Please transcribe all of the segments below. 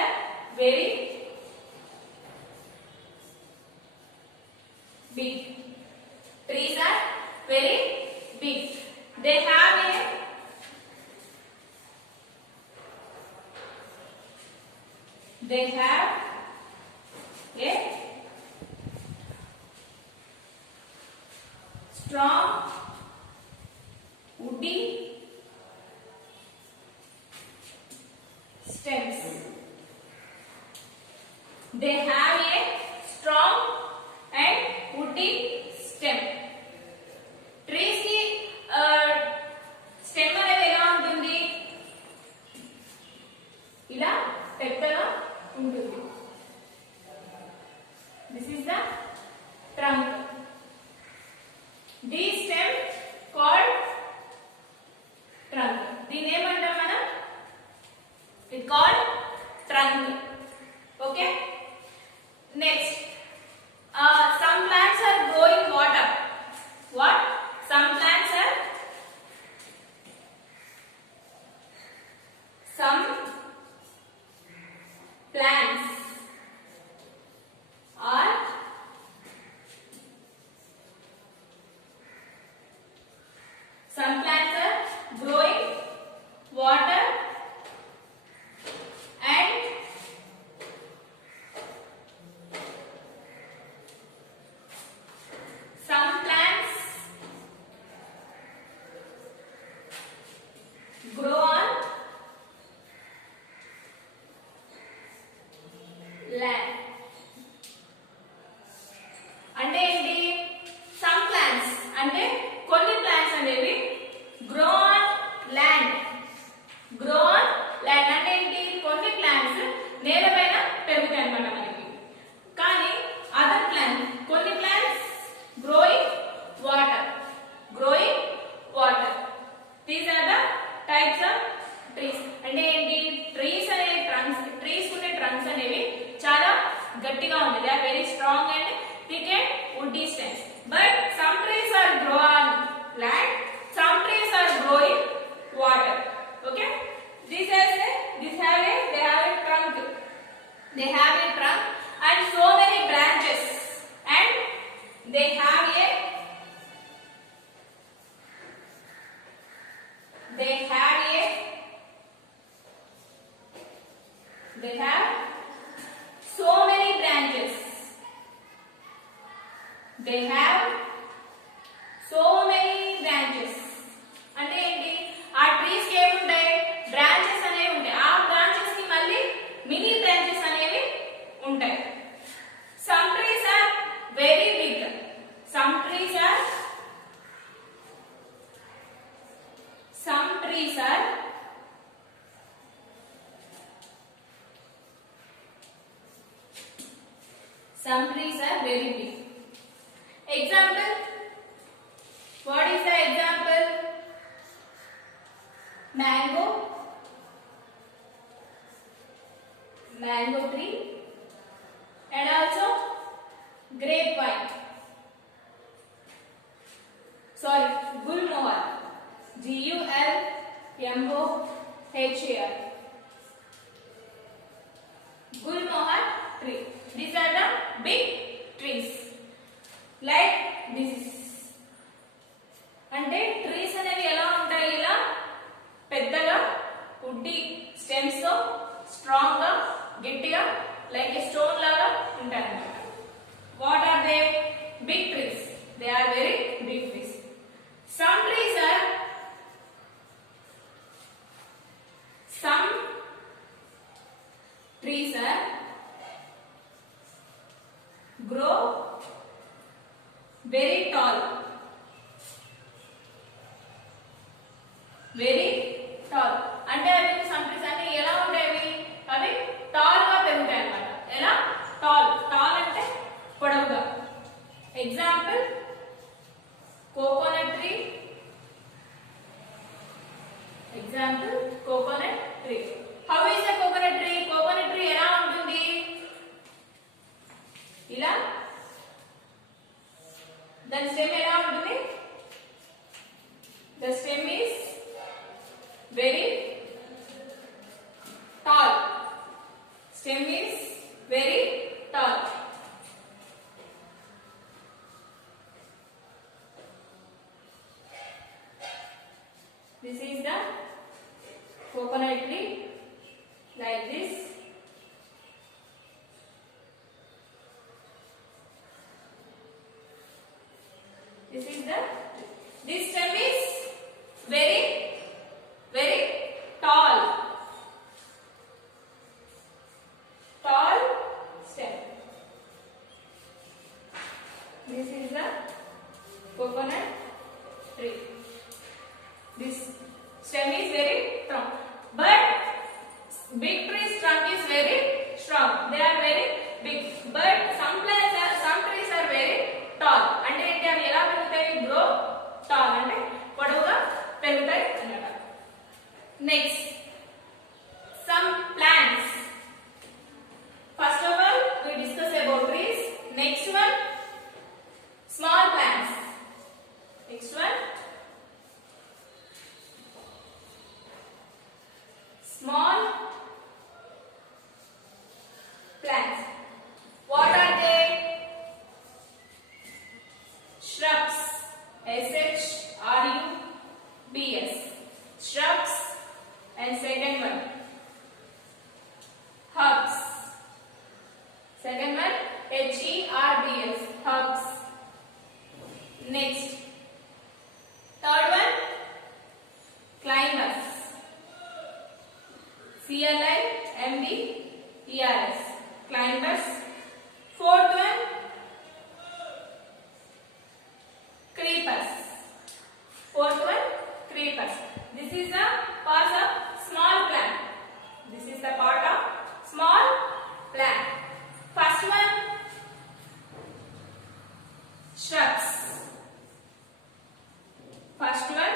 are very big. Trees are very big. They have a strong woody stems. They have a strong and woody stem. Trees ki stem అనేది ఎలా ఉంటుంది? ఇలా పెద్దగా ఉంటుంది. This is the trunk. This stem called trunk. దీని ఏమంటాం మనం? It called trunk. Okay. Next, some plants are growing water. What? Some plants are growing water and some plants grow on land. అంటే ఏంటి? some plants అంటే కొన్ని plants అనేవి grow on land. grow on land అంటే ఏంటి? కొన్ని plants నేలపైన పెరుగుతాయి అన్నమాట మనకి. కానీ అదర్ ప్లాంట్ కొన్ని plants growing water. growing water. These are the types of trees. అంటే ఏంటి? trees అనే trees ఉండే trunks అనేవి చాలా గట్టిగా ఉంటాయి. They are very strong and thick and woody stems. But some trees are grow on land. Some trees are growing water. Okay. They have a trunk. They have a trunk and so many branches and they have so many branches. They have so many branches. అంటే ఏంటి? ఆ trees కి ఏముంటాయి? Branches అనేవి ఉంటాయి. ఆ branches కి మళ్ళీ మినీ బ్రాంచెస్ అనేవి ఉంటాయి. Some trees are very big. Some trees are very big. Example. What is the example? Mango tree and also grapevine. Sorry, gulmohar. Gulmohar. Gulmohar tree. These are the big trees. Like this. అంటే trees అనేవి ఎలా ఉంటాయి? ఇలా పెద్దగా వుడ్డీ stems తో strong గా గట్టిగా like ఏ stone లాగా ఉంటాయి అన్నమాట. What are they? Big trees. They are very big trees. Some trees are grow very tall. Very tall. అంటే అవి some trees అంటే ఎలా ఉంటాయి? అవి టాల్ గా పెరుగుతాయి అన్నమాట. ఎలా? టాల్ అంటే పొడవుగా. Example coconut tree. How is the coconut tree? Coconut tree ఎలా ఉంటుంది? Stem is very tall. This is the coconut tree, like this. This stem is very tall. Tall stem. This is the coconut tree. This stem is very strong, but big trees trunk is very strong. They are very big, but some trees are very tall. అంటే ఏంటి, అవి ఎలా పెరుగుతాయి? Grow tall అంటే పొడవుగా పెరుగుతాయి అన్నమాట. Next some plants. First of all we discuss about trees. Next one small plants. Next one small plants. What are they? Shrubs. SHRUBS. Shrubs. And second one herbs. Second one HERBS. Herbs. Next third one climbers. CLIMBERS. Climbers. Fourth one creepers. Fourth one creepers. This is the part of small plant. This is the part of small plant. First one shrubs. First one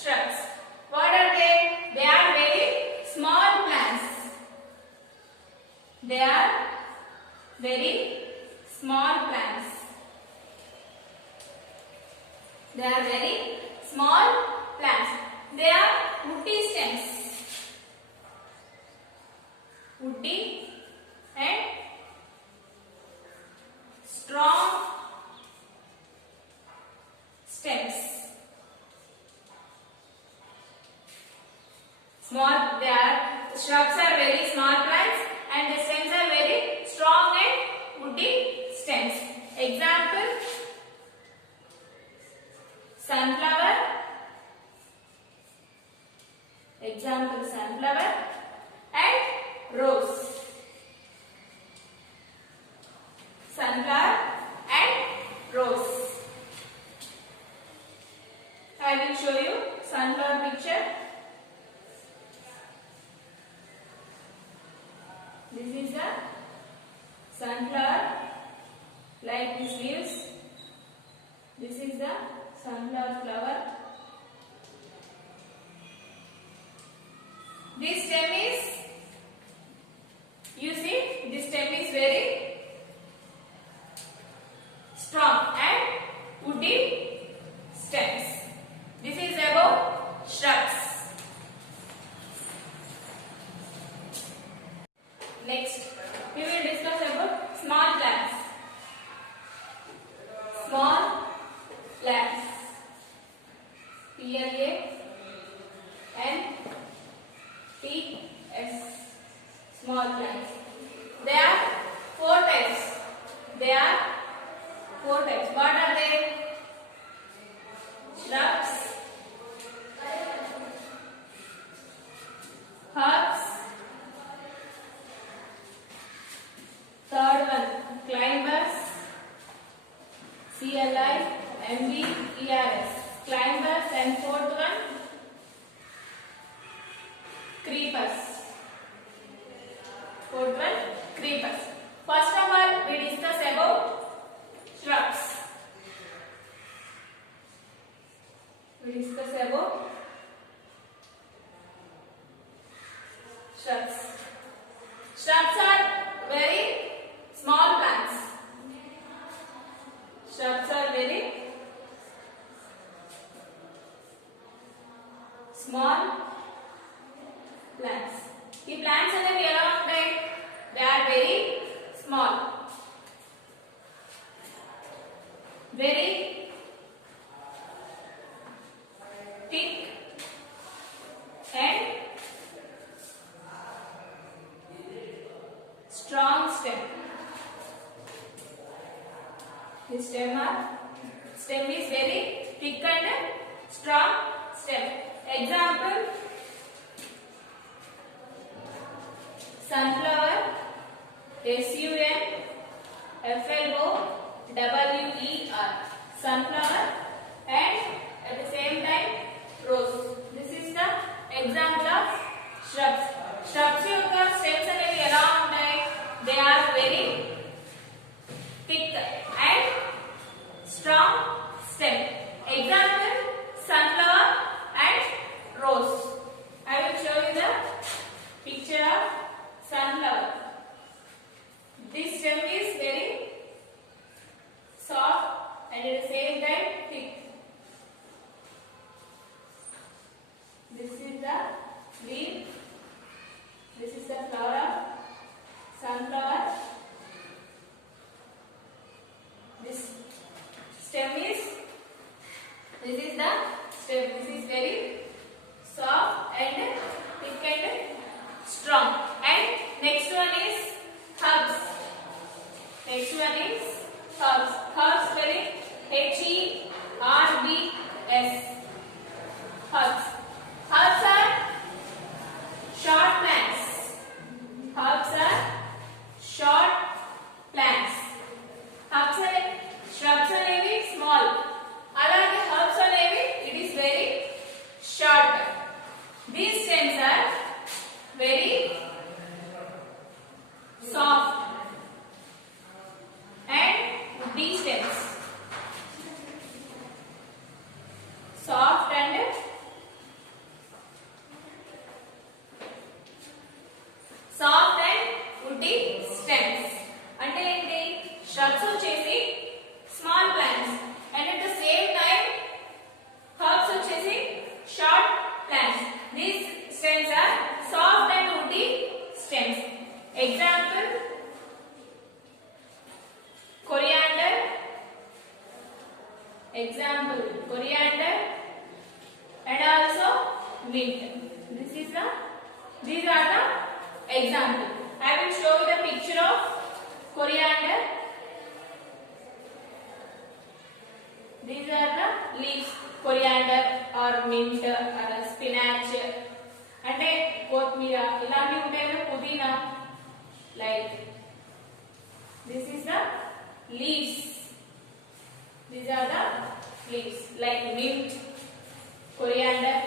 shrubs. What are they? They are very small plants. They are very small plants. They are very small plants. They are woody stems. Woody and strong stems. Small, they are shrubs are very small plants and the stems are very strong and woody stems. Example sunflower. Example sunflower and rose. Sunflower and rose. I will show you sunflower picture. This is the sunflower, like these leaves. This is the sunflower flower. This stem is, you see, this stem is very strong and woody stems. This is about shrubs. Next, we will discuss about small plants. Small plants. PLANTS. Small plants. There are four types. What are they? Shrubs, herbs. Third one climbers. CLIMBERS. Climbers. And fourth one creepers. Fourth one creepers. First of all we discuss about shrubs. Shrubs are very small plants. Shrubs are very small small plants. ఈ plants అనేవి ఎలా ఉంటాయి? They are very small, very thick and strong stem. The stem is very thick and strong stem. Example, sunflower, sunflower, sunflower, and at the same time rose. This is the example of shrubs. Shrubs యొక్క stems అనేవి ఎలా ఉంటాయి? They are very thick and strong stem. Example, sunflower and rose. I will show you the picture of sunflower. This stem is very soft and at the same time thick. This is the leaf. This is the flower of sunflower. This stem is, this is the stem. This is very soft and thick and strong. And next one is herbs. Next one is herbs. Herbs spelling H-E-R-B-S. Herbs. Herbs are short plants. Herbs are short plants. Herbs are shrubs అనేవి small. అలాగే herbs అనేవి it is very short. These stems are very soft and woody stems. Soft and woody stems. అంటే ఏంటి? shrubs వచ్చేసి small plants and at the same time herbs వచ్చేసి short plants. These stems are soft and woody stems. Example, coriander. Example, coriander and also mint. These are the example. I will show you the picture of coriander. These are the leaves, coriander or mint or spinach. అంటే కొత్తిమీర ఇలాంటివి ఉంటాయి కదా, పుదీనా. Like this is the leaves. These are the leaves like mint, coriander,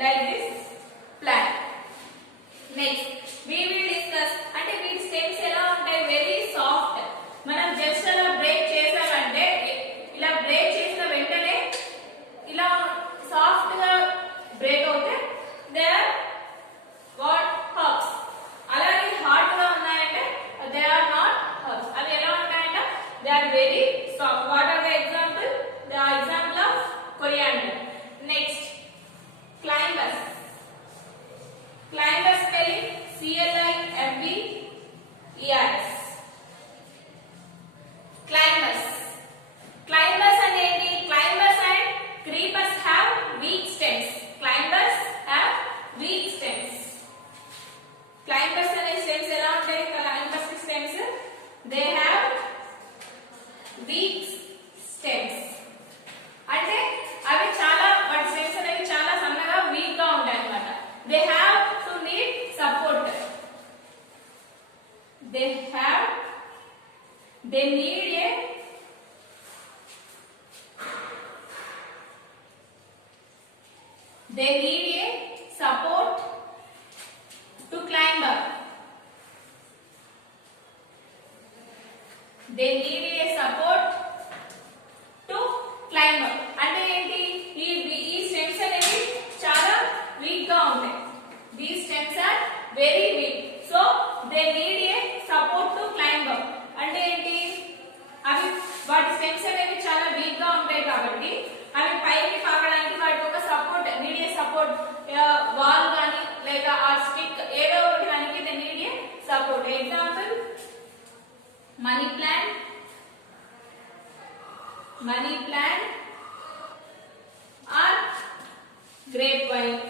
like this plant. Next we will discuss అంటే వీటి stems ఎలా ఉంటాయి? Very soft. మనం జస్ట్ అలా బ్రేక్ చేసామంటే, ఇలా బ్రేక్ చేసిన వెంటనే ఇలా సాఫ్ట్ గా బ్రేక్ అవుతే దే ఆర్ వాట్? హర్బ్స్. అలాగే హార్డ్ గా ఉన్నాయంటే దే ఆర్ నాట్ హర్బ్స్. అవి ఎలా ఉంటాయంటే they are very soft. What are the example? The example of coriander. Next, climbers. Climbers spelling C-L-I-M-B-E-R-S. Climbers. Climbers and ఏంటి? Climbers and creepers have weak stems. Climbers have weak stems. Climbers అనే stems ఎలా ఉంటాయి? Climbers stems they have weak stems. అంటే అవి చాలా, వాటి stems అనేవి చాలా సన్నగా వీక్ గా ఉంటాయి అన్నమాట. They have to need support. They need a support to climb up. They need a support to climb up. అంటే ఏంటి? ఈ stems అనేవి చాలా వీక్ గా ఉంటాయి. These stems are very weak. So they need a support to climb up. అంటే ఏంటి? అవి వాటి stems అనేవి చాలా వీక్ గా ఉంటాయి కాబట్టి అవి పైకి పాకడానికి వాటికి ఒక support, need a support money plant, or grapevine,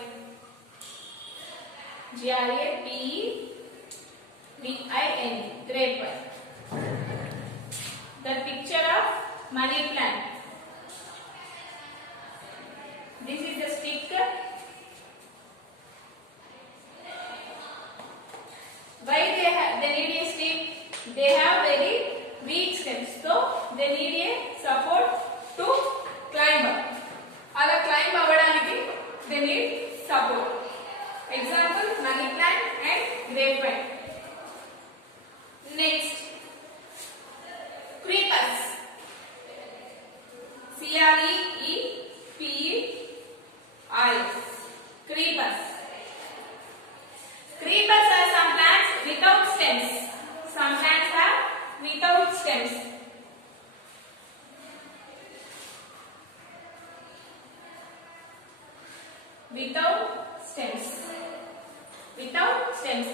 grapevine, grapevine. The picture of money plant. This is the stick. Why they need a stick? They have very weak stems, so they need a support to climb up. Ala climb avvadaniki they need support. Example, money plant and grapevine. Next, creepers. CREEPERS. Creepers. Creepers are some plants without stems. Some plants are without stems. Without stems.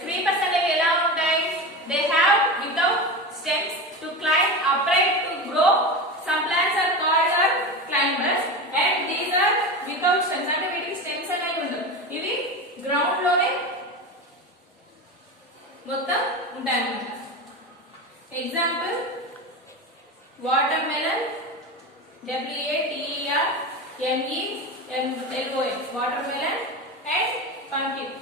Creepers అనేవి ఎలా ఉంటాయి? They have without stems to climb upright to grow. Some plants are called climbers and these are without stems. అంటే వీటికి stems అనేవి ఉండవు. ఇవి ground లోనే మొత్తం ఉంటాయన్నమాట. Example, water melon, WATERMELON, water melon and pumpkin.